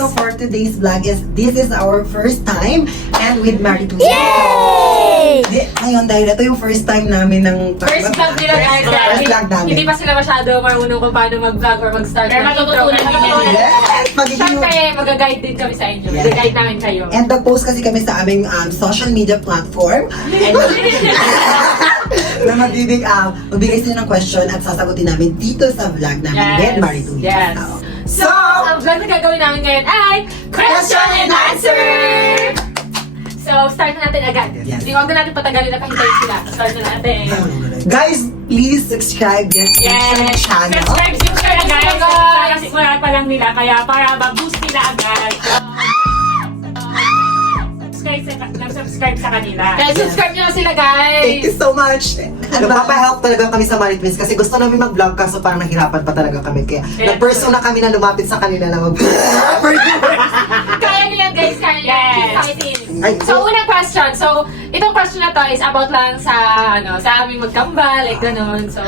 So for today's vlog this is our first time and with Maritu. Yay! Ngayon dahil ito yung first time namin ng First vlog nila guys. First vlog namin. Hindi pa sila masyado marunong kung paano mag-vlog or mag-start. Pero matututunan din nila. Yes! Magiging Siyempre, mag-guide din kami sa inyo. Yes. Mag-guide namin kayo. And nag-post kasi kami sa aming social media platform. And, na magbibigay sila ng question at sasagutin namin dito sa vlog namin with Maritu. Yes. So, ang vlog na gagawin namin ngayon ay Question and Answer! So, start na natin agad. Yes. Hindi, huwag na natin patagalin na pahintayin sila. Start na natin. Guys, please subscribe yes, to our channel. Subscribe na guys. Para simula pa lang nila. Kaya para ma-boost nila agad. Subscribe sa kanila. Kaya subscribe nyo na sila Thank you guys! so much. Nagpapahelp talaga kami sa Marit Twins kasi gusto namin mag-vlog kaso parang nahirapan pa talaga kami. Kaya nag-person na kami na lumapit sa kanila na mag-vlog. Kaya nyo yan guys, kaya nyo yan. Yes. Exciting. Ay, So, unang question. So, itong question na to is about lang sa, sa aming magkambal, like gano'n. So,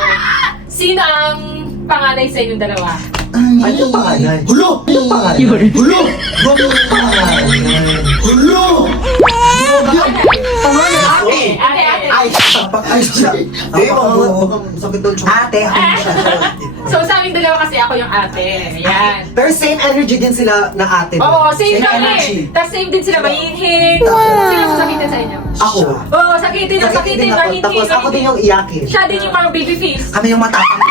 sino ang panganay sa inyong dalawa? ano yung pangalan? Hulo! Ano yung pangalan? Hulo! Huwag yung pangalan. Hulo! Pangalan? Ate! Ate, ate. Ay, sapak ay siya. Hindi, mga sakit daw siya. Ate, ako siya. So, sa aming dalawa kasi ako yung ate. Yan. Pero same energy din sila na ate. Oo, same Same kami. energy. Tapos same din sila mahinhin. Sino sasakitin sa inyo? Ako. Oo, sakitin, Sakitin ako. mahinhin. Tapos ako din yung iyakin. Siya din yung parang baby face. Kami yung matapang.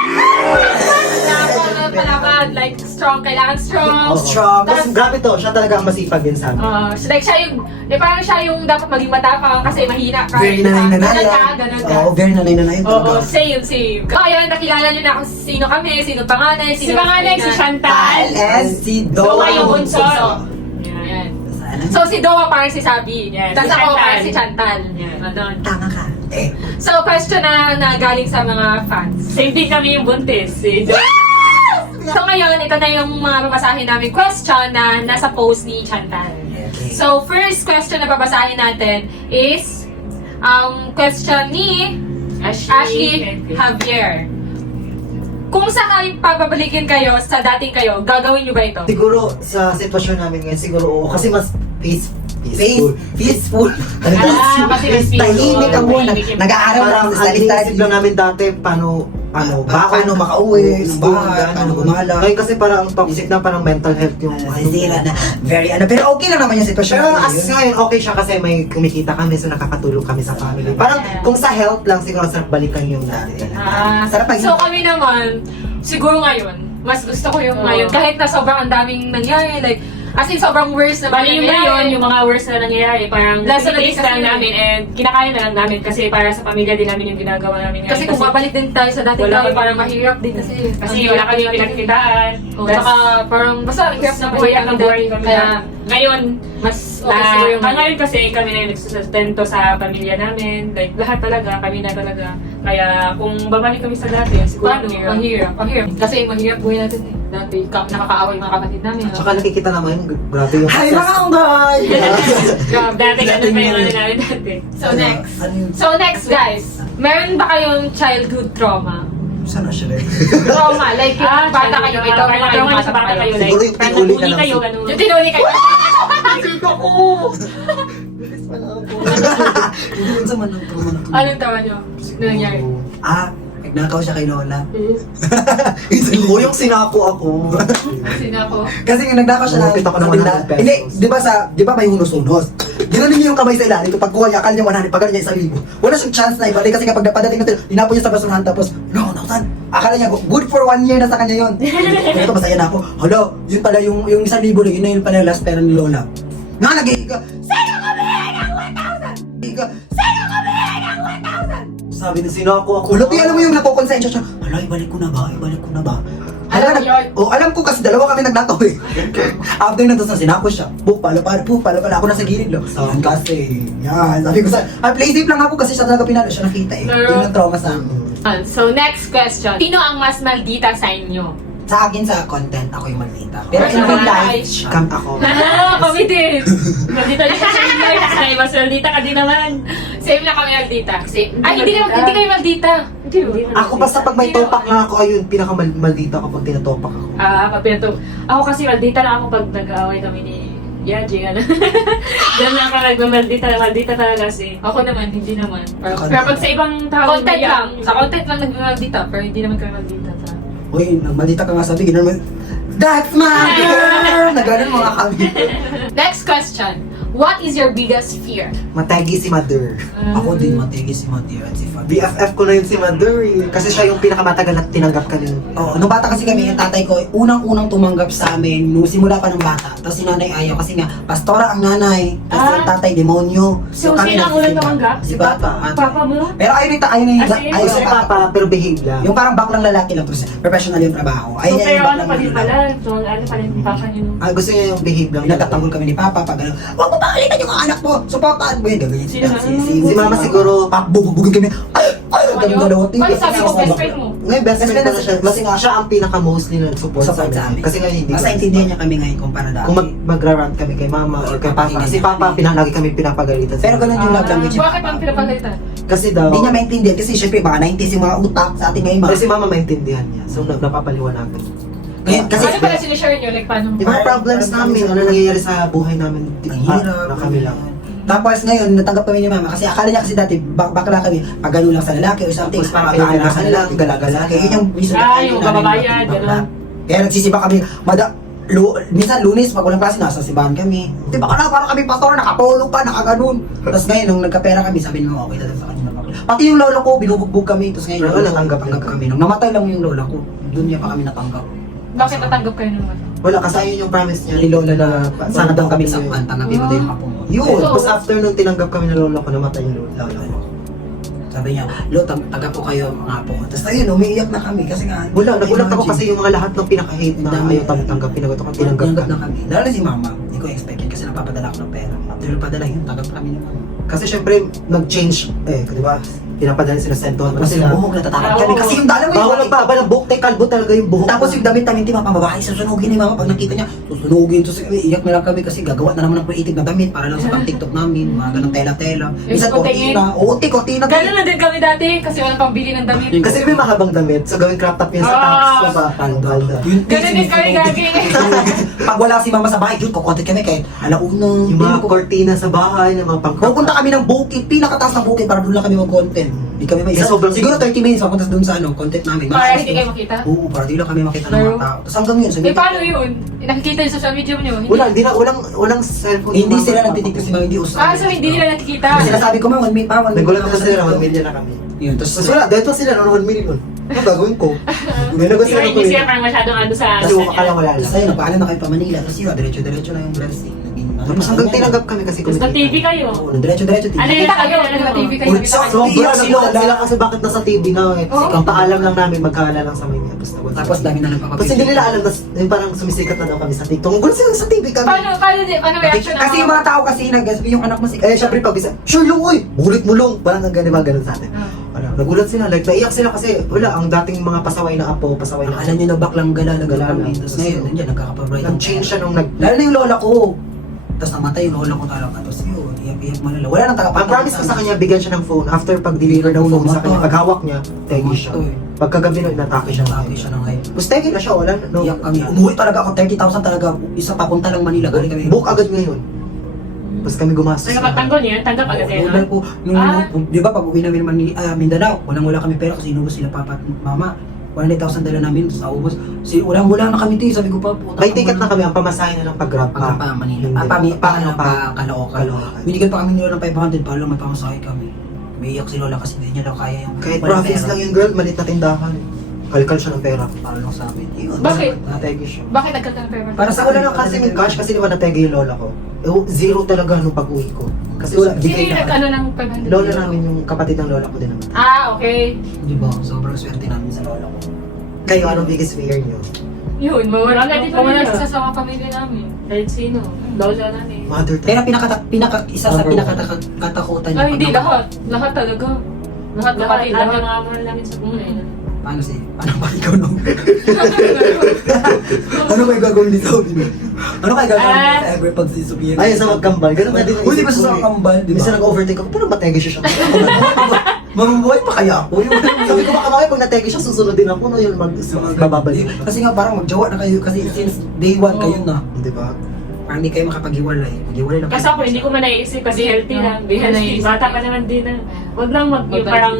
Palaban, like strong, kailangan strong. Strong. Tapos Tapos, grabe to, siya talaga ang masipag din sa amin. like siya yung, parang siya yung dapat maging matapang kasi mahina ka. Very nanay-nanay. Ganun ka, ganun ka. Oo, very nanay-nanay. Oo, same. Kaya nakilala niyo na kung sino kami, sino panganay, Si panganay si Chantal. And si Doa yung bunso. Yan. So si Doa parang si Sabi. Yes, Tapos si ako Chantal. parang si Chantal. Yan. Ganon. Tama ka. So question na galing sa mga fans. Same din kami yung buntis. So ngayon, ito na yung mga babasahin namin question na nasa post ni Chantal. So first question na babasahin natin is question ni Ashley Javier. Kung sakaling papabalikin kayo sa dating kayo, gagawin nyo ba ito? Siguro sa sitwasyon namin ngayon, siguro oo. Kasi mas peaceful. Kasi mas peaceful. Tahimik ang buwan. Nag-aaral Parang lang sa ang inisip lang namin dati, paano paano makauwi, school, bahay, paano gumala. Ngayon kasi parang toxic na, parang mental health yung Sisira na. Very pero okay lang naman yung sitwasyon. Pero natin as ngayon. ngayon, okay siya kasi may kumikita kami, so nakakatulong kami sa family. Parang kung sa health lang, siguro sarap balikan yung dati. Sarap pag- So kami naman, siguro ngayon, mas gusto ko yung ngayon. Kahit na sobrang ang daming nangyari, like, as in sobrang worst na Bali yung ngayon, yung mga worst na nangyayari, parang Lasa na tinitis din lang kasi namin and kinakaya na lang namin kasi para sa pamilya din namin yung ginagawa namin ngayon. Kasi kung babalik din tayo sa dati Wala tayo, kami- parang mahirap din kasi. Kasi wala kami pinagkitaan. Oh, saka parang basta ang hirap na buhay Hirap kami na buhay dati. kami Kaya na. Ngayon, mas okay siguro yung ngayon kasi kami na yung nagsusustento sa pamilya namin. Like, lahat talaga, kami na talaga. Kaya kung babalik kami sa dati, siguro Paano? Ang hirap. Kasi mahirap buhay natin eh. Dati nakakaaway mga kapatid namin. Tsaka nakikita naman, grabe yung Hi mga unggay! Dati ganun pa yung ano namin dati. So next guys, meron ba kayong childhood trauma? Sana siya rin. Trauma, like yung bata kayo, may trauma Parang kayo, trauma sa bata kayo. Like, Siguro yung parang tinuli na nabully lang kayo, si- ganun. Yung tinuli kayo. Hindi sa man ng trauma na to. Anong trauma nyo? Ano nangyari? Nagnakaw siya kay Lola. Oo, yung sinako ako. Sino ako? Kasi nga nagnakaw siya Lumapit ako ng 100 pesos. Hindi, di ba may hunos-hunos? Ginanin niya yung kamay sa ilalim. Ito pagkuha niya, akala niya 100, pagkala niya 1,000. Wala siyang chance na ibalik kasi kapag napadating natin, tinapon niya sa basurahan tapos, no, nautan. Akala niya, good for 1 year na sa kanya yun. Ito, masaya na ako. Hala, yun pala yung 1,000 na yun na yun pala yung last pera ni Lola. Nga, nag-iiga, sino kami ng 1,000? Iga, sino kami ng 1,000? Sabi na sinako ako. Ulot, alam mo yung napokonsensya siya, hala, ibalik ko na ba? Alam mo yun? Alam ko kasi dalawa kami nagnakaw eh. After nandun sa sinako siya, pala, ako nasa gilid lang. Yan kasi, yan. Sabi ko sa, play safe lang ako kasi siya talaga pinalo, siya nakita eh. Pero- Yun ang trauma sa akin. So next question. Sino ang mas maldita sa inyo? Sa akin sa content, ako yung maldita. Pero in Sa real bahay. life, scam ako. Kami din. Maldita din sa life. Mas maldita ka din naman. Same na kami maldita. Ay, hindi kayo maldita. Hindi naman Ako basta pag may topak na ako, ayun, pinakamaldita kapag tinatopak ako. Pag pinto. Ako kasi maldita lang ako pag nag-aaway kami ni Yaji, ano. Diyan lang ako maldita talaga kasi. Ako naman, hindi naman. Pero pag sa ibang tao, Content hindi lang. ako- Sa content lang nag-maldita, pero hindi naman kami maldita. Uy, maldita ka nga sabi, gano'n naman. That's my girl! Na gano'n mga kami. Next question. What is your biggest fear? Matagi si Mother. Ako din, mategi si Mateo at si Fabi. BFF ko na yun si Mother eh. Kasi siya yung pinakamatagal na tinanggap kami. Oo, nung bata kasi kami, yung tatay ko, unang-unang tumanggap sa amin, nung simula pa ng bata. Tapos si nanay ayaw kasi nga, pastora ang nanay. Tapos yung tatay, demonyo. So, kami sino ang unang nagsisimba. tumanggap? Si Papa. Papa mo? Pero ayaw Ah, si Si Papa, pero behave lang. Yung parang baklang lalaki lang, tapos professional yung trabaho. So, Ayun pero yung ano baklang pa din lalaki. pala? So, ano pa rin yung papa niyo? Gusto niya yung behave lang. Nagtatanggol kami ni Papa pag gano'n, huwag mo pakalitan yung mga anak mo! Supportahan mo yun! Gagawin Sino na? Si Mama siguro, Bubugin kami. Ay! Ganun dalawa. Ano sabi mo, best friend mo? ngayon best friend ko na siya. Mas siya ang pinaka-mostly na support sa amin. Kasi ngayon hindi Mas ko. naintindihan niya kami ngayon kumpara dati. Kung magra-rant kami kay Mama or kay Papa. Si Papa, lagi kami pinapagalitan. Pero ganun yung love language niya. Bakit ang pinapagalitan? Kasi daw, Hindi niya maintindihan kasi syempre mga 90s yung mga utak sa ating ngayon. pero si Mama maintindihan niya. So napapaliwanagan. Ngayon kasi Ano pala sinishare nyo? Like, paano? Yung mga problems namin, ano nangyayari sa buhay namin, ang hirap. na kami lang. Tapos ngayon, natanggap kami ni Mama kasi akala niya kasi dati bakla kami, pag gano'n lang sa lalaki or something, Tapos parang pag-aaral pinagalakan sa lang, lalaki, galagalaki. Yun yung minsan Yung kababayan, gano'n. Kaya nagsisiba kami, minsan lunes, pag walang klase, nasa simbahan kami. Di ba parang kami pastor, nakapolo pa, nakaganon. Tapos ngayon, nung nagkapera kami, sabi niyo, okay na sa kanila. Pati yung lolo ko, binubugbog kami. Tapos ngayon, Oo, natanggap kami. Nung namatay lang yung lola ko, doon niya pa kami natanggap. Bakit natanggap kayo naman? Wala, kasi ayun yung promise niya. Ni lola na sana daw kami sa sakpan, tanggapin mo din yung apo mo. Yun, Oo. tapos after nung tinanggap kami ng lolo ko, namatay yung lolo ko. Sabi niya, lo, taga po kayo mga apo ko. Tapos ayun, umiiyak na kami kasi nga. Wala, nagulat ako kasi yung mga lahat ng pinaka-hate na Dami. ayaw tanggap, tinanggap Tinanggap kami. na kami. Lalo na si Mama, hindi ko expected kasi napapadala ako ng pera. After padala yun, tanggap kami ni Mama. Kasi syempre, nag-change, di ba? Pinapadala sila, sentuhan pa Tapos sila. yung buhok natatakot kami kasi yung dala mo Bawal ang baba ng buhok, kalbo talaga yung buhok. Tapos yung damit namin, di ba, pambabae, susunugin ni Mama. Pag nakita niya, susunugin. Tapos iyak na lang kami kasi gagawa na naman ng creative na damit para lang sa pang-tiktok namin. Mga ganang tela-tela. Minsan kutingin. kortina. Oo, kortina. Gano'n na din kami dati kasi walang pambili ng damit. Kasi may mahabang damit, so gawing crop top yun sa Ah. tanks, sa palda. Ganun din kami gagi. Pag wala si Mama sa bahay, yun, kukontent kami kahit alaunang. Yung mga kortina sa bahay, yung mga pang-crop Pupunta kami ng bukid, pinakataas ng bukid para doon lang kami mag-content. Hindi kami may Kasi sobrang- siguro 30 minutes papunta doon sa content namin. Para hindi kayo makita? Oo, para di lang kami makita ng Pero- mga tao. Tapos hanggang yun, Eh, paano yun? Nakikita yung social media nyo? Wala, hindi na, walang cellphone. Hindi yung mga- sila nagtitiktok si Mama, hindi usap. Ah, so hindi nila nakikita. Kasi sinasabi ko, Mama, 1 million pa, 1 million. Nagulat ako sila, 1 million na kami. Yun, tapos Tapos wala, dahil pa sila, 1 million. Ano gagawin ko? May nagulat sila Hindi siya parang masyadong ano sa... Kasi akala wala Tapos lang. ayun, nagpaalam na kayo pa Manila. Tapos yun, diretso-diretso na yung blessing. Naging Tapos hanggang tinanggap kami kasi Tapos nag-TV kayo. Oo, diretso-diretso. Ano Nakita kayo, nag-TV kayo. Ulit nakita sa- kayo. Sobra, Iyak si nagulat Lola. nila kasi bakit nasa TV na eh. Oo. Ang paalam lang namin, magkaala lang sa Maynila. Tapos dami na Tapos hindi nila alam na yung parang sumisikat na daw kami sa TikTok. Ang gulo sila sa TV kami. Paano reaction Kasi yung mga tao kasi nagsabi yung anak mo si... Eh, syempre pag isa, sure lang, uy! Bulit mo lang! Parang ang ganun sa atin. Wala, nagulat sila, like, naiyak sila kasi, wala, ang dating mga pasaway na apo, pasaway na Akala nyo na baklang gala na Gala kami. lang. Tapos ngayon, nandiyan, nagkakapabright. nag-change siya nung nag... Lalo na yung lola ko. Tapos namatay yung lola ko talaga. Tapos yun, iyak-iyak malala. Wala nang Ang promise ko sa kanya, bigyan siya ng phone. After pag-deliver ng phone sa kanya, pag hawak niya, tegi siya. Pagkagabi na, inatake siya. Natake siya ng ngayon. Tapos tegi na siya, wala na. No. Iyak kami. Umuwi talaga ako, 30,000 talaga. Isa papunta lang Manila. Galing kami. Book agad ngayon. Tapos kami gumastos. So kapag niya, tanggap agad yan. Unang po, Ah. di ba pag uwi namin Mindanao, wala kami pera kasi inubos sila papa at mama. 100,000 dala namin sa ubos. Wala na kami dito. Sabi ko pa, puta. May ticket na kami, ang pamasahe na lang pag-grab Hanggang pa Manila. Kaloocan. Binigyan pa kami nila ng 500 para lang may pamasahe kami. May iyak si Lola kasi hindi niya daw kaya yung... Kahit walang province pera. lang yung girl, malit na tindahan. Kalkal siya ng pera. Para lang sa amin. Yun. Bakit? Nategi siya. Bakit nagkaka-pera? Para Sa wala lang kasi yung cash kasi di ba nategi yung lola ko. Zero talaga nung pag-uwi ko. Kasi wala, Sino bigay yung na. nag-ano ng 500? Lola namin yung kapatid ng lola ko din naman. Ah, okay. Di ba? Sobrang swerte namin sa Lola ko. Kayo, anong biggest fear niyo? Yun, Wala din mawala pamilya. sa mga pamilya namin. Kahit sino. Lola namin. Mother Pero isa sa pinakatakutan niya. Ay, hindi, lahat. Lahat talaga. Lahat, Lahat kapatid, ang lahat. mga mahal namin sa buhay. Paano ba ikaw nung? Ano kayo gagawin dito? Ano kayo gagawin Ah. if ever pag sisubihin? Ay, sa magkambal. Ganun nga din. Uy, di ba sa kambal, di ba? Minsan nag-overtake ako, pero mategi siya siya. Mabubuhay pa kaya ako? Sabi ko baka mamaya pag nategi siya, susunod din ako, no, yun, bababalik. Kasi nga parang magjawa na kayo, kasi since day one kayo na. Di ba? Parang hindi kayo makapag-iwalay. Mag-iwalay lang. Kasi ako, hindi ko man naisip kasi healthy lang. Be healthy. Bata pa naman din na. Huwag lang yung parang,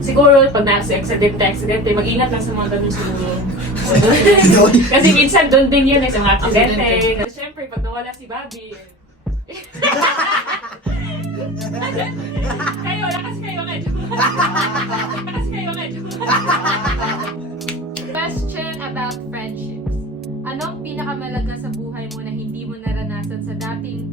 siguro pag aksidente, mag-ingat lang sa mga ganun siguro. Kasi minsan doon din yan sa mga aksidente. Kasi syempre, pag nawala si Bobby, kayo, lakas kayo medyo. Lakas kayo medyo. Question about friendships. Anong pinakamalaga sa buhay mo na hindi mo naranasan sa dating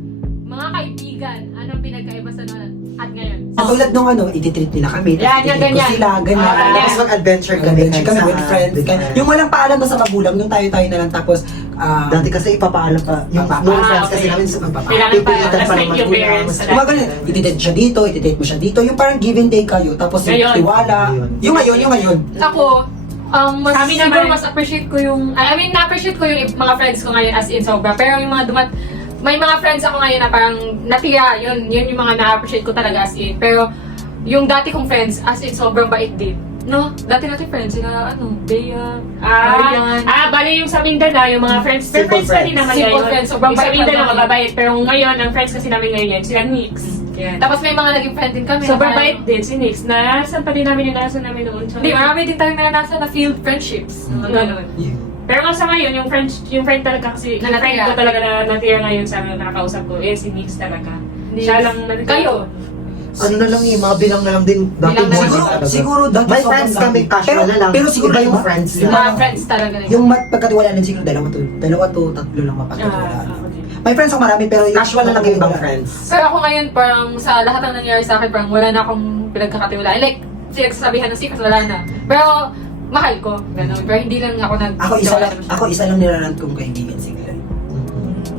mga kaibigan? Anong pinagkaiba sa noon at ngayon? Tulad nung ititreat nila kami. Yan, ititreat yan, ko ganyan. sila, ganyan. Ah, Tapos mag-adventure kami. Adventure kami with friends. Yung walang paalam sa magulang, yung tayo-tayo na lang. Tapos, Dati kasi ipapaalam pa. Yung Papaalam. friends kasi Okay. namin sa Kailangan pa, pipilitan tapos pa ng thank you magulang. parents. yung mga ganun, ititreat siya dito, ititreat mo siya dito. Yung parang give and take kayo. Tapos yung Ngayon. tiwala. Yung ngayon. Ako, mas Kami siguro naman. mas appreciate ko yung, I mean, na-appreciate ko yung mga friends ko ngayon as in sobra. Pero yung mga may mga friends ako ngayon na parang natira, yun yung mga na-appreciate ko talaga as in. Pero yung dati kong friends, as in sobrang bait din. No? Dati natin friends, sila Bea, Marian. Bali yung sa Mindanao, yung mga friends. Pero Simple friends pa din friends. naman Simple ngayon. friends, sobrang Yung sa bait Mindanao, lang namin. mababait. Pero ngayon, ang friends kasi namin ngayon yan, sila Nix. Yan. Tapos may mga naging friend din kami. Sobrang na bait din si Nix. Narasan pa din namin yung narasan namin noon. Hindi, marami din tayong naranasan na field friendships. Mga ganun. Pero nga sa ngayon, yung friend talaga kasi, Na yung friend natira. ko talaga na natira ngayon sa nakakausap ko, si Nix talaga. Siya lang Kayo? Ano na lang mga bilang na lang din. Bilang na lang. Siguro dati May sobrang friends dami. kami, casual na lang. Pero siguro Iba yung yung friends Yung nila. mga friends talaga na Yung pagkatiwalaan din siguro dalawa to tatlo lang mapagkatiwalaan. okay. May friends ako marami pero yung Casual na lang yung ibang friends. Pero ako ngayon, parang sa lahat ng nangyari sa akin, parang wala na akong pinagkakatiwalaan. Like, sinagsasabihan ng secret, wala na. Pero, mahal ko. Ganun. Pero hindi lang ako Ako isa lang niraran kong kaibigan si Glenn.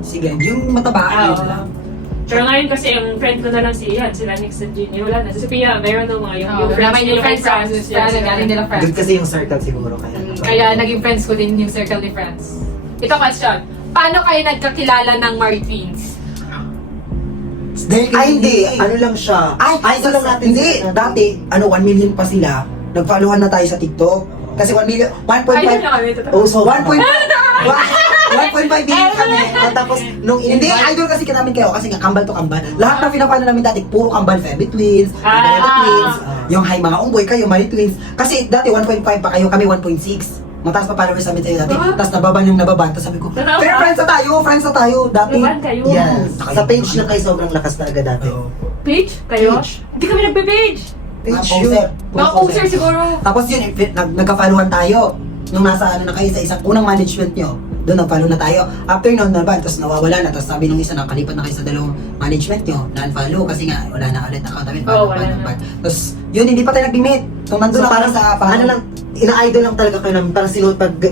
Si Glenn, yung mataba yun lang. Pero ngayon kasi yung friend ko na lang sila Nix and Ginny, wala na. Si Sophia, meron ng mga yung naman yung friends sa ko. Kaya galing nila friends. Good kasi yung circle siguro kaya. Kaya naging friends ko din yung circle ni friends. Ito question. Paano kayo nagkakilala ng Mari Twins? Ay hindi, ano lang siya. Idol lang natin. Hindi, dati, 1 million pa sila. Nag-followan na tayo sa TikTok. Kasi 1 million, 1.5. Ayun lang kami. Oh, so 1.5 million kami. Tapos, nung Hindi, idol kasi namin kayo kasi nga kambal to kambal. Lahat na pinapano namin dati, puro kambal, Febby Twins, Magdalena Twins, yung Hi Mga Unggoy, kayo, Mari Twins. Kasi dati 1.5 pa kayo, kami 1.6. Mataas pa followers namin sa'yo dati. Tapos nababan, tapos sabi ko, pero friends na tayo, dati. Naban kayo. yes, sa page na kayo sobrang lakas talaga dati. Page? Kayo? Page. Hindi kami nagpe-page. Mga poser. Mga poser siguro. Tapos yun, nagka-followan tayo. Nung nasa na kayo sa isang unang management nyo, doon nag-follow na tayo. After nun, naban, tapos nawawala na. Tapos sabi nung isa, nakalipat na kayo sa dalawang management nyo, na-unfollow kasi nga, wala na ulit account namin. Oo, wala na. Tapos, yun, hindi pa tayo nag-meet. So, nandun So na parang sa ano lang, ina-idol lang talaga kayo namin, parang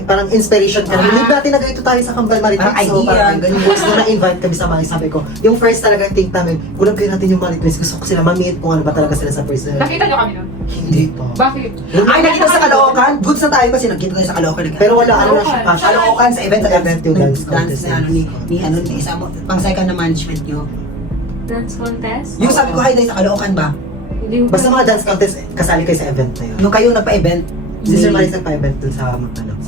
parang inspiration ka namin. Hindi natin na ganito tayo sa Kambal Maritime. Parang So idea, parang ganun. once na na-invite kami sa mga sabi ko, yung first talaga think namin, kulang kayo natin yung Maritime. Gusto ko sila ma-meet kung ano ba talaga sila sa person. Nakita nyo kami nun? Hindi pa. Bakit? Ay, nakita sa Caloocan. Goods na tayo kasi nagkita tayo sa Caloocan. Pero wala, ano na siya, cash. Caloocan sa event, Event yung dance dance na ni isa mo, pang second na management nyo. Dance contest? Yung sabi ko, hi, dahil sa Caloocan ba? Hindi ko Basta mga dance contest, kasali kayo sa event na yun. Yung kayo nagpa-event. Si Sir Maris nagpa-event dun sa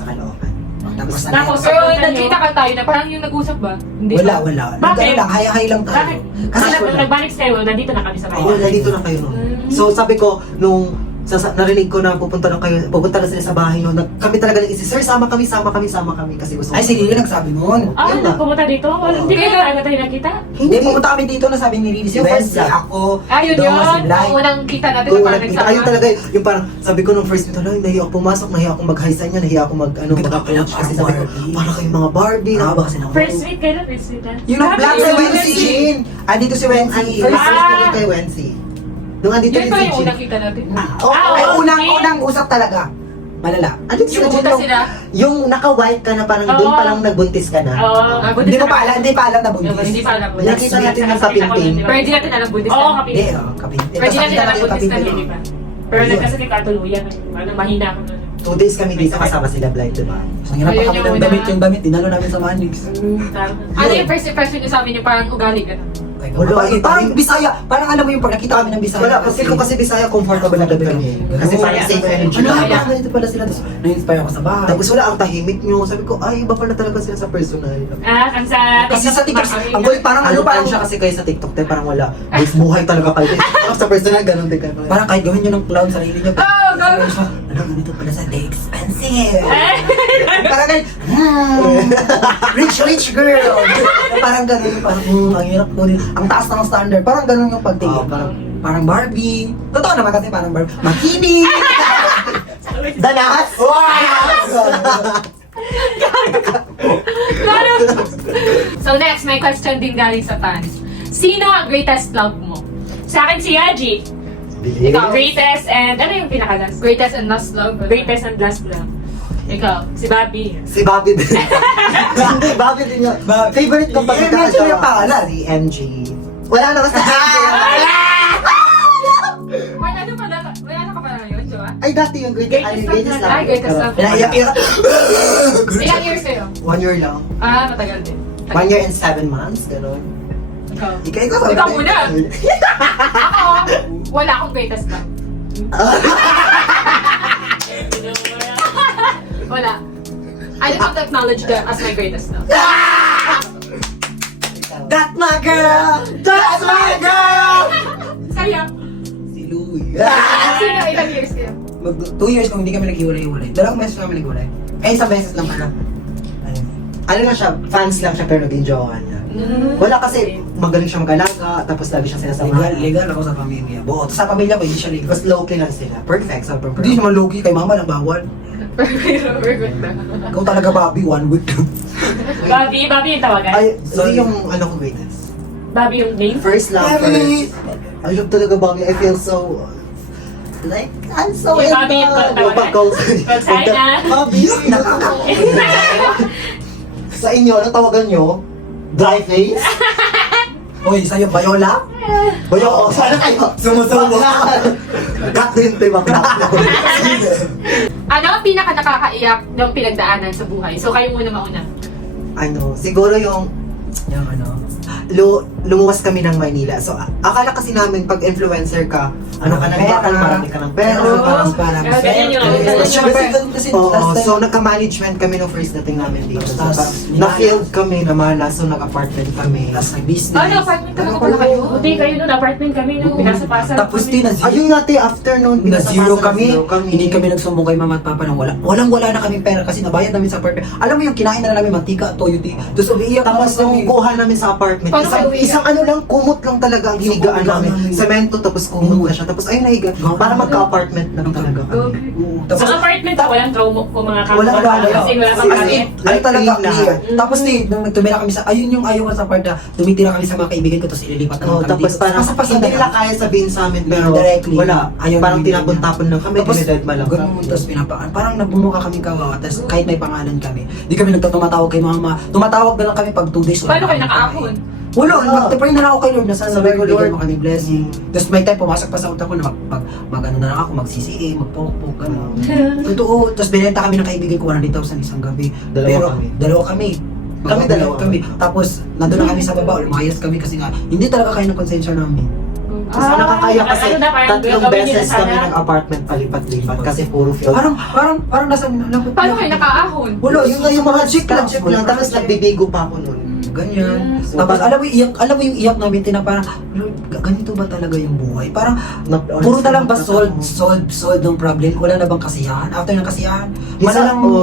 Caloocan. Tapos, Tapos, Pero Pagpunta nagkita ka tayo na parang yung nag-usap ba? Hindi wala. Bakit? Nagkano lang, hay lang tayo. Bakit? Kasi Cash wala. nagbalik kayo, nandito na kami sa Oo, bahay. nandito na kayo no. So sabi ko, nung narinig ko na pupunta na sila sa bahay no, kami talaga nag-isip, sir, sama kami kasi gusto Ay, si Lily nagsabi nun. Ah, Yun na. pumunta dito? Hindi kayo talaga tayo nakita? Hindi, pumunta kami dito na sabi ni Lily, si Yung first Wendy, lang. ako, Ayun Dong, si yun. Blay. Ang unang kita natin Oo, na parang nagkita. Ayun talaga, yung parang, sabi ko nung first nito lang, nahiya ako pumasok, nahiya ako mag-hi sa inyo, nahiya ako mag-approach. Kasi sabi ko, para kayong mga Barbie, nakaba kasi ng First week kayo, first week na. Yung nag-vlog si Wendy. Andito si Wendy. First Ah! week kay Wency. Nung andito Yun rin pa si yung Jean. unang kita natin. Ay, unang usap talaga. Malala. Andito si Yung Jean, pumunta sila. yung naka-white ka na parang Oo. doon pa lang nagbuntis ka na. Oo. Hindi mo pa alam, hindi pa alam na Hindi buntis. pa alam. Nakita natin yung kapinting. Pero hindi natin alam Buddhist. Oo, na. kapit. Hindi, kapit. Pero hindi natin alam Buddhist na Hindi pa. Pero nagkasakit ka tuluyan. Mahina ako nun. 2 days kami dito kasama sila Blind, diba? Ang hirap pa Ayun kami yung ng una. damit, dinalo namin sa Manix. Ano yung first impression niyo sa amin yung parang ugali ka? Ay, Wala, mabait. Parang Bisaya. Parang alam mo yung pag nakita kami ng Bisaya. Wala, kasi ko kasi Bisaya, comfortable agad kami. Kasi Oo. parang safe energy Ano, lang. parang ganito pala sila. Tapos, na-inspire ako sa bahay. Tapos wala, ang tahimik nyo. Sabi ko, ay, iba pala talaga sila sa personal. Ang sa Kasi sa TikTok, Marami ang na. kulit parang ano, parang siya kasi kayo sa TikTok, tayo parang wala. Buhay talaga kayo. Sa personal, ganun din kayo. parang kahit gawin nyo ng clown sarili nyo. Oh, go! Ano, ganito pala sa day expensive. Eh, Parang ganyan, rich girl. Parang ganun, parang, ang hirap ko din. Ang taas ng standard. Parang ganun yung pagtingin. Parang Barbie. Totoo naman kasi parang Barbie. Makinig! Danas! So next, may question din galing sa fans. Sino ang greatest love mo? Sa akin si Yaji. Ikaw. Greatest and ano yung pinaka-last? Greatest and last love? Greatest and last lang. Ikaw. Si Bobby. Si Bobby din. Bobby din yun. Favorite ko pag I-mention mo yung pangalan. Si MG. Wala na kasi. Wala na ka pala ngayon, di ba? Ay, dati yung greatest. Greatest Greatest love. Ay, greatest love. Pinaiyak-iyak. Ilang years sa'yo? 1 year lang. Matagal din. 1 year and 7 months, gano'n. Ikaw. Ikaw muna. Ako, wala akong greatest love. Wala. I don't acknowledge that as my greatest love. That's my girl! That's my girl! Kaya, Si Louie. sino ilang years kayo? 2 years kung hindi kami naghiwalay-hiwalay. 2 beses kami naghiwalay. Eh, isang beses lang pala. Ayun. Ano lang siya, fans lang siya pero naging jowa niya. Wala kasi magaling siya mag-alaga, tapos lagi siya sinasamahan. Legal ako sa pamilya. Buo. Sa pamilya ko, hindi siya legal. Tapos low-key lang sila. Perfect, super perfect. Hindi naman low-key. Kay mama lang bawal. Perfect na. Ikaw talaga, Bobby. 1 week. Bobby yung tawagan. Ay, hindi yung ano ko greatest. Bobby yung name. First love first. I love talaga Bobby. I feel so... Like, I'm so Yung in Bobby yung love. tawagan? Pag-call Pag sign na. Bobby! Sa inyo, anong tawagan nyo? Dry face? Hoy, sa'yo, Bayola? Bayo, sana kayo. Sumusubo. Cut din, diba? Ano ang pinaka nakakaiyak ng pinagdaanan sa buhay? So kayo muna mauna. Ano, siguro yung Yung ano. lumuwas kami ng Maynila. So, akala kasi namin pag influencer ka, ano ka ng Pera. marami ka ng pera. Oo. Parang Pero ganyan yung Kasi Oo, last time, so nagka-management kami nung first dating namin dito. So, Tapos, parang na-field kami na mala, so nag-apartment kami. tapos nag-business. Apartment talaga pala kayo? Buti kayo nun, apartment kami nung pinasa-pasa. Tapos din, Ayun nga, after noon, na zero kami. zero Hindi kami nagsumbong kay mama at papa nang wala na kami pera kasi nabayad namin sa apartment. Alam mo yung kinain na namin mantika, toyoti. Tapos umiiyak Tapos naman nung kami. kuha namin sa apartment, Paano kayo uwi? isang ano lang, kumot lang talaga ang hinigaan Kumot lang namin. namin. Semento, tapos kumot na siya. Tapos ayun nahiga, para magka-apartment lang talaga kami. Oo. Sa apartment ako, walang trauma ko mga Wala kamot. Kasi wala kang As in, gamit. ano talaga Clean clear. na. Tapos nung nagtumira kami sa, ayun yung ayaw ko sa part na tumitira kami sa mga kaibigan ko tapos ililipat naman Oh, kami tapos dito. parang Pasapasa hindi na nila kami. kaya sabihin sa amin pero Directly. wala. Ayaw Parang nila. tinapon-tapon lang kami, Tapos, dinededma lang ganun, kami. tapos pinapaan. Parang nabumuka kaming kawawa. Tapos kahit may pangalan kami, di kami nagtumatawag kay mama. Tumatawag na lang kami pag 2 days. Paano kayo nakaahon? Wala, nag-pray na lang ako kay Lord na sana Sabi ko, bigyan Lord, mo kami blessing. Tapos may time pumasok pa sa utak ko na mag ano na lang ako, mag-CCA, mag-pokpok, gano'n. Totoo. Tapos binenta kami ng kaibigan ko 100,000 isang gabi. Dalawa kami. Dalawa kami. Kami dalawa. Kami. Tapos nandun na kami sa baba, lumayas kami kasi nga hindi talaga kaya ng konsensya namin. Tapos nakakaya kasi ano na, parang tatlong gagawin nila beses kami sana. nag-apartment palipat-lipat kasi puro field. Parang nasa Paano kayo nakaahon? Wala, Yun nga yung mga chick lang. Tapos nagbibigo pa ako nun. Ganyan. So, Tapos parang- alam mo yung iyak namin tina parang Lord, ganito ba talaga yung buhay? Parang Na- puro na lang ba solve ng problem? Wala na bang kasiyahan? After ng kasiyahan,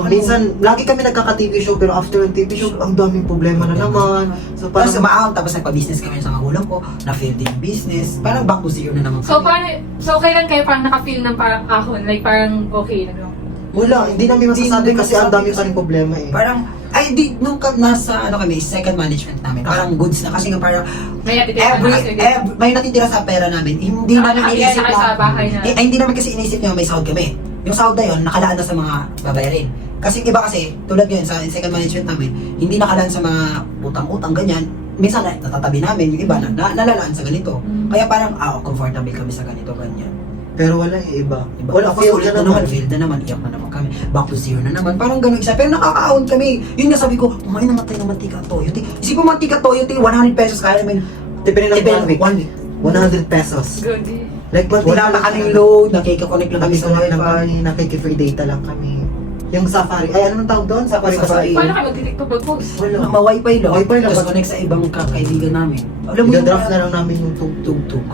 Minsan, lagi kami nagkaka-TV show pero after ng TV show, ang daming problema na naman. So parang parang sumaahon, tapos nagpa-business kami sa magulang ko, na-failed yung business, parang back to zero na naman So, kami. kailan kayo parang naka-feel ng parang ahon? Like, parang okay na. wala, hindi namin masasabi Hindi kasi ang dami masasabi pa rin problema eh. Parang, ay di, nasa ano kami, second management namin, parang goods na kasi nga parang May natitira na kasi. may natitira sa pera namin, hindi namin nakakaya inisip na kayo sa bahay na. hindi namin kasi inisip na may sahod kami. Yung sahod na yun, nakalaan na sa mga babayarin. Kasi yung iba kasi, tulad yun sa second management namin, hindi nakalaan sa mga utang-utang, ganyan. Minsan natatabi namin, yung iba nalalaan sa ganito. Kaya parang, comfortable kami sa ganito, ganyan. Pero wala eh, iba. Wala, Tapos failed ulit na naman, failed na naman, iyak na naman kami. Back to zero na naman, parang ganun isa. Pero nakakaahon kami. Yun nga sabi ko, kumain naman tayo ng mantika toyo. Isipin mo mantika toyo, 100 pesos kaya namin. Depende ng Depende, 1 week. 1 week. 100 pesos. Good. Like, Wala pa kaming load, nakikiconnect lang kami kami sa sa wifi. kami, nakiki-free data lang kami. Yung Safari, ay ano nang tawag doon? Safari Safari. Paano kayo mag-TikTok mag-post? Wala. Ma-wifi lang. Wifi lang. Tapos connect sa ibang kaibigan namin. Alam mo yung Draft na lang namin yung tugtog.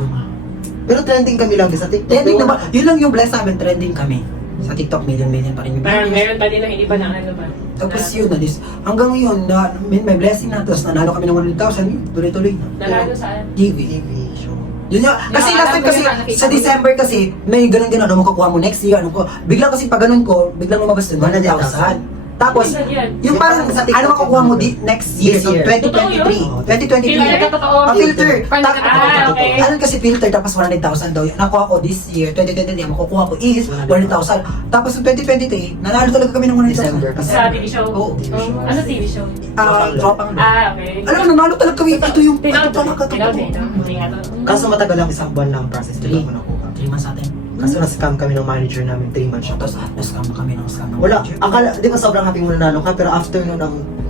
Pero trending kami lagi sa TikTok. trending naman. Yun lang yung bless namin, trending kami. Sa TikTok, million pa rin yung Parang views. meron pa nila, hindi pa na ano ba. Tapos yun, nalis. Hanggang ngayon, may blessing na. Tapos nanalo kami ng 100,000. Yun, tuloy-tuloy na. Nalalo saan? TV. TV show. Yun yun. Kasi Yung last alam time ko kasi, yun, nakikita sa ko. December kasi, may ganun-ganun. Ano mo kukuha mo next year? Ano ko? Biglang kasi pag ganun ko, biglang lumabas doon, 100,000. Tapos, Minsan yan. yung parang, Sa TikTok ano makukuha mo next year? This So, year. 2023. Totoo 2023. Filter? Totoo. Ang filter. Paano Ta- ka- okay. Ano kasi filter, tapos 100,000 daw. Nakuha ko this year, 2023, ang makukuha ko is 100,000. Tapos yung 2023, nanalo talaga kami ng 100,000. December. Sa TV show? Oo. TV show. Ano TV show? Tropang lang. Ah, okay. Alam mo, nanalo talaga kami. Ito yung, ito Tinaw talaga, Tinaw totoo. Kaso matagal lang, isang buwan lang ang process. 3 ko nakuha. 3 months natin. Kaso na-scam kami ng manager namin, 3 months siya. Tapos, na-scam kami ng scam. Wala, akala, di ba sobrang happy mo nanalo ka, pero after nun,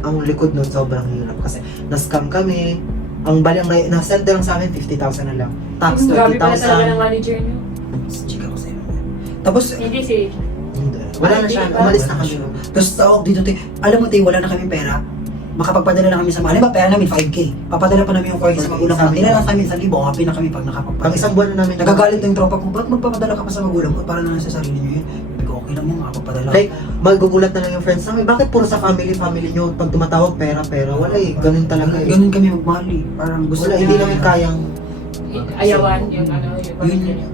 ang likod nun, sobrang hirap kasi na-scam kami, ang balang na-send lang sa amin, 50,000 na lang. Tax, Grabe pala talaga ng 30,000. manager niyo. Chika ko sa'yo. Tapos, Hindi si... Hindi. Wala na siya, umalis na kami. Tapos tawag dito, te, alam mo, te, wala na kami pera. Makapagpadala na kami sa mga, ba, pera namin 5K. Papadala pa namin yung 4K sa magulang namin. Dinala sa amin 1,000, happy na kami pag Pang nakapagpadala. isang buwan na namin. Nagagalit na yung tropa ko, ba't magpapadala ka pa sa magulang mo para na sa sarili niyo yun? Sabi ko, okay lang yung makapagpadala. Like, magugulat na lang yung friends namin, bakit puro sa family nyo, pag tumatawag, pera, wala eh, ganun talaga eh. Ganun kami magmahal eh. Parang gusto Wala, hindi namin kayang, Ayawan, yung ano,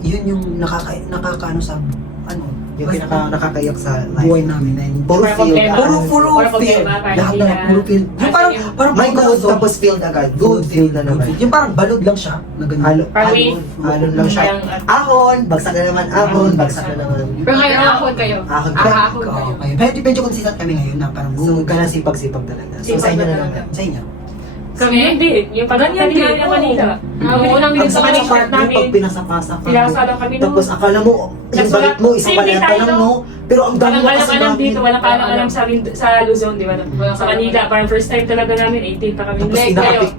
Yun yung nakakaano sa, ano, yung nakakaiyak sa buhay namin na hindi. Puro Parang field. problema. Puro Parang field. problema, parang Lahat hindi na na- puro field. Yung parang, May good, good, tapos field agad. Good field na naman. Yung parang balod lang siya. Na ganun. Parang wave. Alon lang siya. Ahon, bagsak na naman, ahon, bagsak na naman. Pero ngayon, ahon kayo. Ahon. Ahon Oo, kayo. kayo. Pero medyo consistent kami ngayon na parang So, good. kaya sipag-sipag talaga. So, Sipag sa inyo na na talaga. naman. Sa inyo. Kami hindi. Yung pag-ganyan din namin ng Manila. Oo, unang Yung din sa sa Manila Manila. short namin. Pag pinasa-pasa ka. Pinasa lang kami Tapos noon. akala mo, yung Nagsulat- balik mo, isang Same paleta tayo, lang, no? no? Pero ang dami Walang mo kasi alam gamit. dito, walang alam sa amin sa Luzon, di ba? Sa Manila, parang first time talaga namin, 18 pa kami. Tapos Like, inaapik.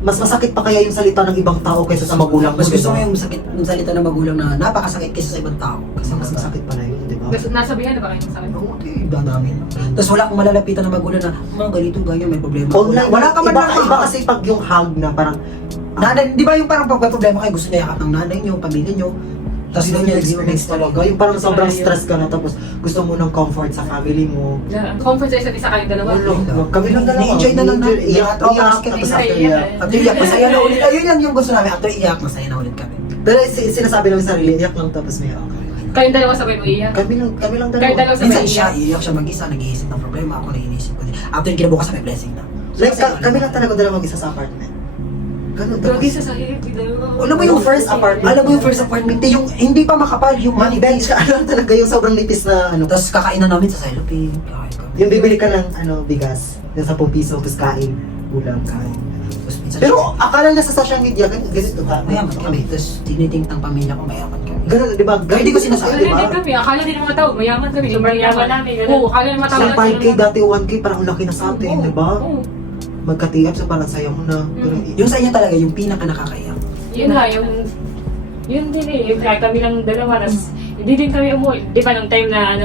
Mas masakit pa kaya yung salita ng ibang tao kaysa sa magulang mo. Mas gusto di mo ba? yung sakit ng salita ng magulang na napakasakit kaysa sa ibang tao. Kasi mas masakit pa na yun, di ba? Gusto, nasabihan na ba kayo sa akin? Oo, dadami. Tapos wala akong malalapitan ng magulang na, mga ganito, ganyan, may problema. Online, Wala ka man iba kasi pag yung hug na parang, Nanay, di ba yung parang pag may problema kayo, gusto niya yakap ng nanay niyo, pamilya niyo, tapos doon niya experience talaga. Yung parang sobrang stress ka na tapos gusto mo ng comfort sa family mo. Yeah. Comfort sa isa't isa kayong dalawa. Kami lang dalawa. Ni-enjoy na lang namin. Iyak, Oo, iyak, kasi tapos kami- after iyak. iyak. After iyak, masaya na ulit. Ayun lang yung gusto namin. After iyak, masaya na ulit kami. Pero sinasabi namin sa sarili, iyak lang tapos may okay. Kayong dalawa sabay mo iiyak. Kami lang Kayong dalawa dalawa. Minsan sabay siya, iiyak. iiyak siya mag-isa, nag-iisip ng problema, ako nag-iisip ko din. After yung kinabukasan, may blessing na. Like, kami lang talaga dalawa mag-isa sa apartment. Ganun Gagi tapos. sa sahig, Alam mo yung first apartment, yung hindi pa makapal, yung money Money bench ka lang talaga yung sobrang nipis na ano. Tapos kakainan namin sa cellophane. Kakain kami. Yung bibili ka ng bigas, yung 10 piso, tapos kain, ulam, kain. Tapos minsan Pero akala na sa social media, ganito ka. mayaman kami. Tapos tinitink ng pamilya ko, mayaman kami. Ganun, di ba? Pero hindi ko sinasabi, Akala di ba? din kami, akala din ng mga tao, mayaman kami. Sobrang yaman namin, ganun. Oo, akala ng mga tao. Sa 5K, dati 1K, parang ang laki na sa atin, Oo, di ba? oo. Magka-TF, so parang sayang mo na. Pero, Yung sa inyo talaga, yung pinaka nakakaiyak. Yun nga, yun din eh, yung kami lang dalawa, tas hindi din kami umuwi. Di ba nung time na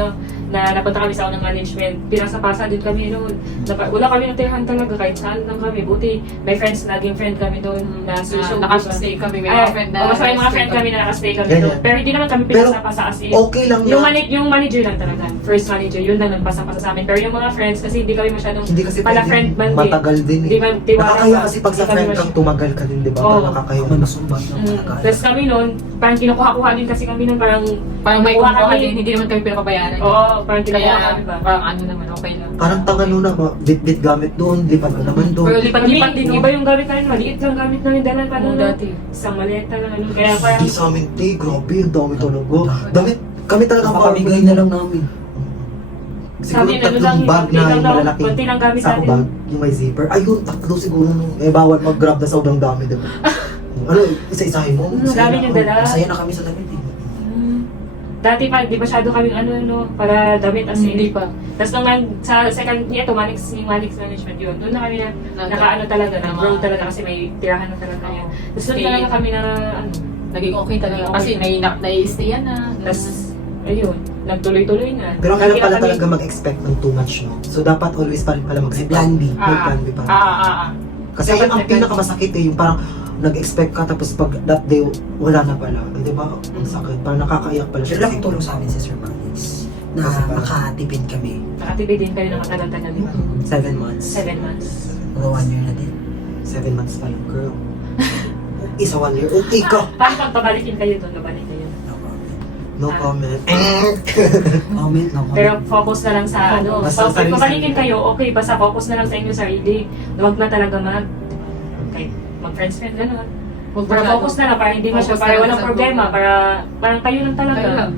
napunta kami sa unang management, pinasapasa din kami noon. Wala kami natirhan talaga kahit saan lang kami. Buti may friends, naging friend kami doon na susunod. Nakastay kami, may mga friend na. Oo, may mga friend kami na nakastay kami Ganyan. doon. Pero hindi naman kami Pero, pinasapasa as in. okay lang Yung, na. yung manager lang talaga, first manager, yun lang nagpasapasa sa amin. Pero yung mga friends, kasi hindi kami masyadong Hindi kasi pala pwede, friend band eh. matagal din Di eh. ba, tiwala Nakakaya sa- kasi pag sa hindi kami friend kang masyadong- tumagal ka din, di ba? Oo. Parang nakakaya. May masumbat na talaga. Tapos kami noon, parang kinukuha-kuha din kasi kami noon, parang Parang may kuha kumukuha kami. din, hindi naman kami pinapabayaran. Oo, parang kinukuha Kaya, kami ba? parang ano naman, okay lang. Parang tanga nuna, bit-bit gamit doon, lipat na naman doon. Pero lipat-lipat din, no? Iba yung gamit namin, maliit lang gamit namin dala pa Oo, noon. dati. Isang maleta lang ano, kaya parang Hindi sa amin, te, grabe, ang dami talaga. Damit, kami talaga Napapamigay na lang namin. Siguro Sabi, ano lang, tatlong bag konti na lang yung daw, malalaki. konti lang gamit Sako natin. bag, yung may zipper. Ayun, tatlo siguro nung, bawal mag-grab na sobrang dami, diba? Ano, isa-isahin mo? Dami yung dala. Masaya na kami sa damit eh. dati pa, di masyado kaming para damit as in. Hindi pa. Tapos nung sa second year, Manix Management yun, doon na kami naka talaga, nag-grow talaga kasi may tirahan na talaga yun. Tapos doon Stay. talaga kami Naging okay talaga. Okay. Kasi nai-stayan na. tapos, ayun, nagtuloy-tuloy na. Pero kailan pala Kami- talaga mag-expect ng too much, no? So, dapat always pa rin pala May mag-expect. plan B. May plan B pa rin. Kasi Dapat yun ang may plan. pinakamasakit yung parang nag-expect ka tapos pag that day wala na pala. Di ba? Ang sakit. Parang nakakaiyak pala Pero laking tulong sa amin si Sir Manis na Kasi parang- makatipid kami. Nakatibid din kayo ng matagal-tagal, di ba? 7 months. 7 months. Mga 1 year na din. 7 months pa lang, girl. Isa 1 year. Okay ka. Paano pag pabalikin kayo doon, nabalik kayo? No comment. No comment. Comment, no comment. Pero focus na lang sa Basta pag sarili- pabalikin kayo, okay, basta focus na lang sa inyo sarili. Huwag na talaga mag-friends-friend, gano'n. Para focus na lang, para hindi Focus para na lang walang sa problema, para parang kayo lang talaga. Kayo lang.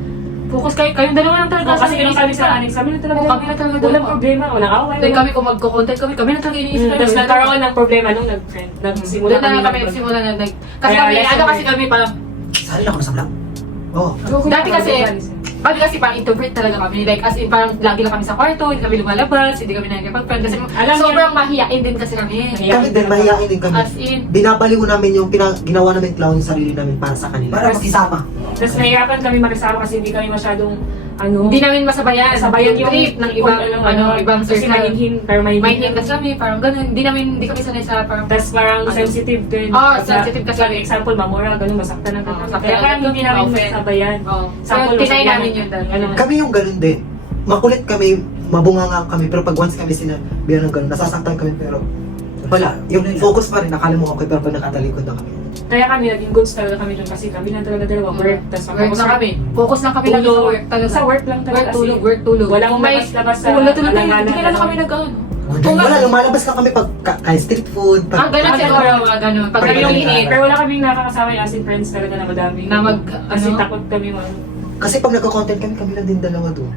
Focus kayong dalawa lang talaga. Kasi ganun kami sa Anix, kami lang talaga. Oo, kami lang talaga Walang dalawa. problema, walang away. Then kami kung magko-content kami lang talaga iniisip. Tapos nagkaroon ng problema nung nagsimula Doon na kami. kami nagsimula na kasi Kaya kami, lesson kasi learned. kami parang, Sali ako na sa vlog. Oh. dati kasi parang introvert talaga kami. Like, as in, parang lagi lang kami sa kwarto, hindi kami lumalabas, hindi kami nakikipag-friend. Kasi Alam sobrang mahiyain din kasi kami. Kami din, mahihain din kami. As in, Binabaliw namin yung ginawa namin clown yung sarili namin para sa kanila. Para makisama. Tapos nahihirapan kami makisama kasi hindi kami masyadong hindi namin masabayan. sabayan yung trip ng ibang, ibang kasi circle. mahinhin, pero May mahinhin kasi kami, parang ganun. Hindi kami sanay sa parang, Tapos parang Ano? sensitive din. Sensitive kasi. Like, example, mamura, ganun, masaktan ng ganun. Masaktan Kaya ng parang hindi namin offend. sabayan. oh. So, Sample, tinay masakyan namin ng- yun dahil. ganun. Kami yung ganun din. Makulit kami, mabunganga kami, pero pag once kami sinabihan ng ganun, nasasaktan kami, pero wala. Yung focus pa rin, nakala mo okay, pero pag nakatalikod na kami. Kaya kami, naging goods talaga kami doon kasi kami lang talaga dalawa, work. Tapos Work na kami. Focus lang kami lagi sa work. Talaga. Sa work lang talaga. Work, tulog. Walang Kung may labas-labas sa tulog, alangalan. hindi na kami nag-ano. Wala, lumalabas ka kami pag kaya street food. Pag, Ganun siguro, mga ganun. Pag Pero kami yung liit, pero wala kaming nakakasama yung as in friends talaga na madami. Na Kasi ano? takot kami kasi pag nagko-content kami, kami lang din dalawa doon.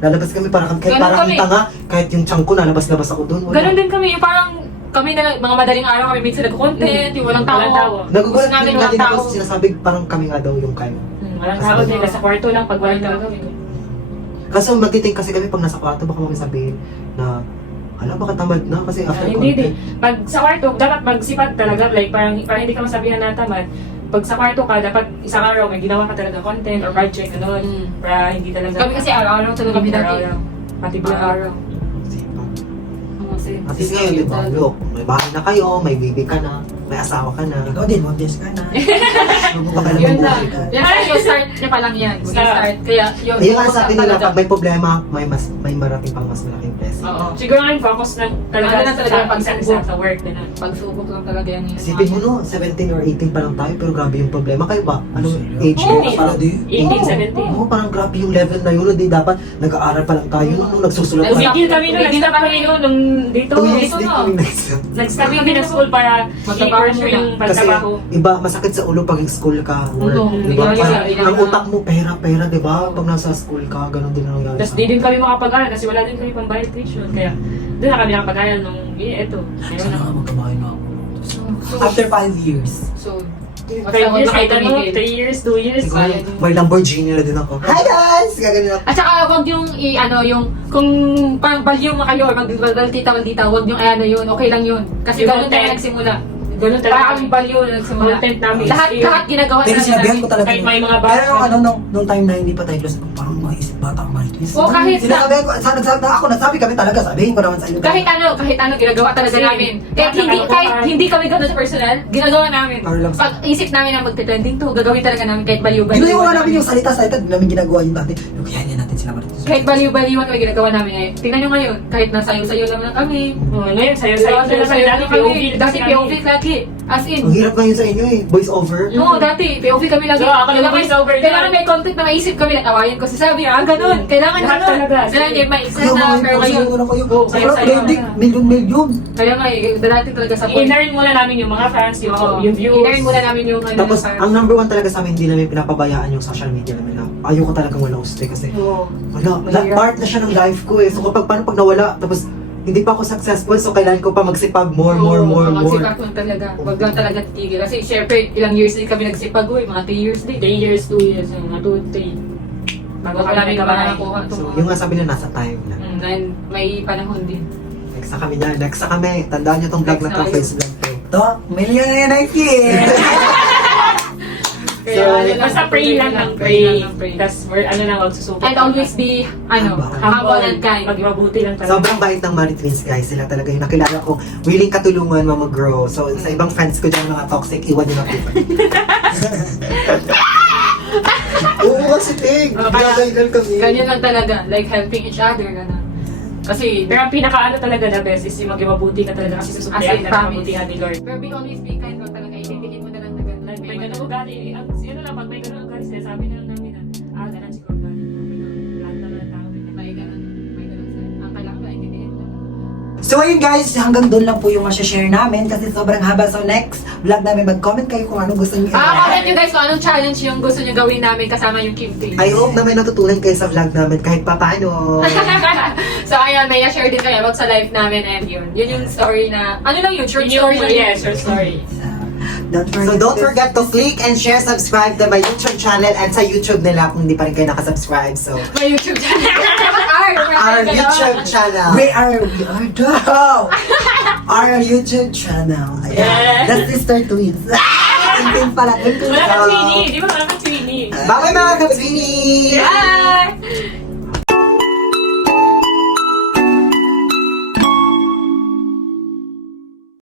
Lalabas kami kahit Ganun parang kami. kita nga, kahit yung chunk ko, nalabas-labas ako doon. Wala. ganun din kami. Yung parang kami na mga madaling araw kami minsan nag-content, yung walang Walang tao. tao. Nagugulat Gusto namin din walang natin ako tao. sinasabi, parang kami nga daw yung kayo. Walang tao din, nasa kwarto lang pag walang tao. Kaso magtiting kasi kami pag nasa kwarto, baka mami sabihin na, alam, baka tamad na kasi after Hindi din. content. Pag sa kwarto, dapat magsipag talaga. Like, parang hindi ka masabihan na tamad. Pag sa kwarto ka, dapat isang araw may ginawa ka talaga content or project, gano'n. Mm. Para hindi talaga... Kami kasi araw-araw talaga kami dati. Araw-araw. Pati buong araw. Sipag. Kasi, At least ngayon, di ba? Look, may bahay na kayo, may baby ka na, may asawa ka na. Ikaw din, mabdes ka na. Magpapakalam Yun ng na. buhay ka. Yan yung start niya pa lang yan. Yung start. Kaya yun. Ayun nga focus sabi lang nila, talaga. pag may problema, may marating pang mas malaking blessing. Oo. Siguro nga yung focus lang talaga Ano na talaga yung sa work. Gano'n. Pagsubok lang talaga yan. Isipin mo no, 17 or 18 pa lang tayo, pero grabe yung problema. Kayo ba? Anong age Oo. nyo? Parang, 18, 17. Oo, parang grabe yung level na yun. Hindi dapat nag-aaral pa lang tayo. Nung nagsusulat pa lang. Tumigil kami nun, Tumigil nag-stop kami nun, nung dito. 2 years dito din na. kami nag-exam. Nag-stop kami ng school para Magtrabaho i-pursue muna. yung Kasi pagtrabaho. iba, masakit sa ulo pag school ka, work. Oo, Diba? hindi Parang, ka- ang utak mo, pera, diba? Pag nasa school ka, ganun din ang nangyari Tapos sa di din kami makapag-aral kasi wala din kami pang-bayad tuition. Kaya doon na kami nakapag-aral nung, eto. Meron Sana na. nga magkabahay na ako. So, After 5 years. so, 5 years, kahit ano, 3 years, 2 years. Siguro, may Lamborghini na din ako. Hi guys! Gaganin ako. At saka wag yung yung kung parang baliw mo kayo or maldita, wag yung yun, okay lang yun. Kasi Yung ganun tayo content. nagsimula. Ganun Parang talaga. kami baliw na nagsimula. Content namin. Lahat ginagawa Pero sinabihan ko talaga. Kahit may mga Pero bata. nung nung time na hindi pa tayo close, parang mga isip bata ang marites. Oo, kahit na, Sinasabihan ko, ako nagsabi kami talaga, sabihin ko naman sa inyo. kahit ano ginagawa talaga Kasi, namin. Kahit hindi kami ganun sa personal, ginagawa namin. Para lang sa- Pag isip namin na magte-trending to, gagawin talaga namin kahit baliw-baliw. Ginawa nga namin yung salita, hindi namin ginagawa yung dati. Lugayan niya natin sila marites. Kahit baliw-baliwan kami ginagawa namin ngayon. Tingnan nyo ngayon, kahit nasayo-sayo lang kami. Ngayon, sayo-sayo na kami. Dati POV. Dati POV lagi. As in, Ang hirap ngayon sa inyo eh, voice over. no, dati, POV kami lagi. So, ako lang voice over na. Kailangan may content na maisip kami, natawayan ko si Sabi, ganun. Kailangan Lahat ganun. talaga. Kailangan niya maisip Kaya na, mga pero yun, ngayon. sayo lang kayo. Oo, Sobrang sayo-sayo trending, na. milyon. Kaya nga dati talaga sa I-learn muna namin yung mga fans, yung views. I-learn muna namin yung Tapos, ang number one talaga sa amin, hindi namin pinapabayaan yung social media namin na ayoko talagang wala uste kasi Oo. wala, part na siya ng life ko eh. So kapag paano pag nawala, tapos hindi pa ako successful, so kailangan ko pa magsipag more. Magsipag ko talaga. Wag lang talaga titigil. Kasi syempre, ilang years din kami nagsipag, mga 3 years din. 3 years, 2 years, mga 2, 3. bago Wala kami namin nagkabahay. makakuha. So, yung nga sabi na nasa time na. And may panahon din. Next na kami na. Next na kami. Tandaan nyo tong vlog Next na to. na Face vlog to. To, million na yan, kid! Kaya, basta pray lang ng pray. Tapos, ano lang, magsusubok. And always be, humble and kind. Magmabuti lang talaga. Sobrang bait ng Money Twins, guys. Sila talaga yung nakilala ko. Willing katulungan, mag-grow. So, sa ibang friends ko dyan, mga toxic, iwan nyo na po. Oo, kasi Tig. Gagalitan kami. Ganyan lang talaga. Like helping each other. Ganun. Kasi, Pero ang pinaka talaga na best is yung magmabuti ka talaga kasi susuplayan As in, na promise. mabuti ni Lord. pero be always be kind lang talaga. Itindihin mo na lang na ganun. Like, may ganun ugali. Yun na lang, pag may ganun ugali, sinasabi na lang namin na, ganun siguro na. Lahat naman ng tao. May ganun. May ganun. Ang kailangan ba, itindihin mo. So ayun guys, hanggang doon lang po yung share namin kasi sobrang haba. So next vlog namin, mag-comment kayo kung anong gusto niyo. Comment nyo guys kung anong challenge yung gusto nyo gawin namin kasama yung Kim Team. I hope na may natutunan kayo sa vlog namin kahit papano. So ayun, may na-share din kayo about sa life namin and yun. Yun yung story na, ano lang yun, short story lang. Yeah, short story. So don't forget to click and share, subscribe to my YouTube channel and sa YouTube nila kung hindi pa rin kayo nakasubscribe. So, May YouTube channel. our YouTube channel. We are daw! Our YouTube channel. Ayan. Yeah. The Sister Twins. Hindi pala. Wala kang Twinnie. Di ba wala kang Twinnie? Bye mga ka-Twinnie! Bye!